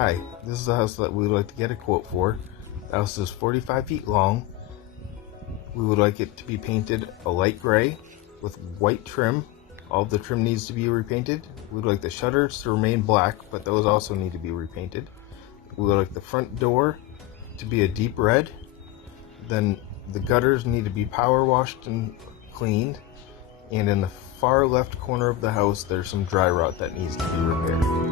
Hi, this is a house that we would like to get a quote for. The house is 45 feet long. We would like it to be painted a light gray with white trim. All of the trim needs to be repainted. We would like the shutters to remain black, but those also need to be repainted. We would like the front door to be a deep red. Then the gutters need to be power washed and cleaned. And in the far left corner of the house, there's some dry rot that needs to be repaired.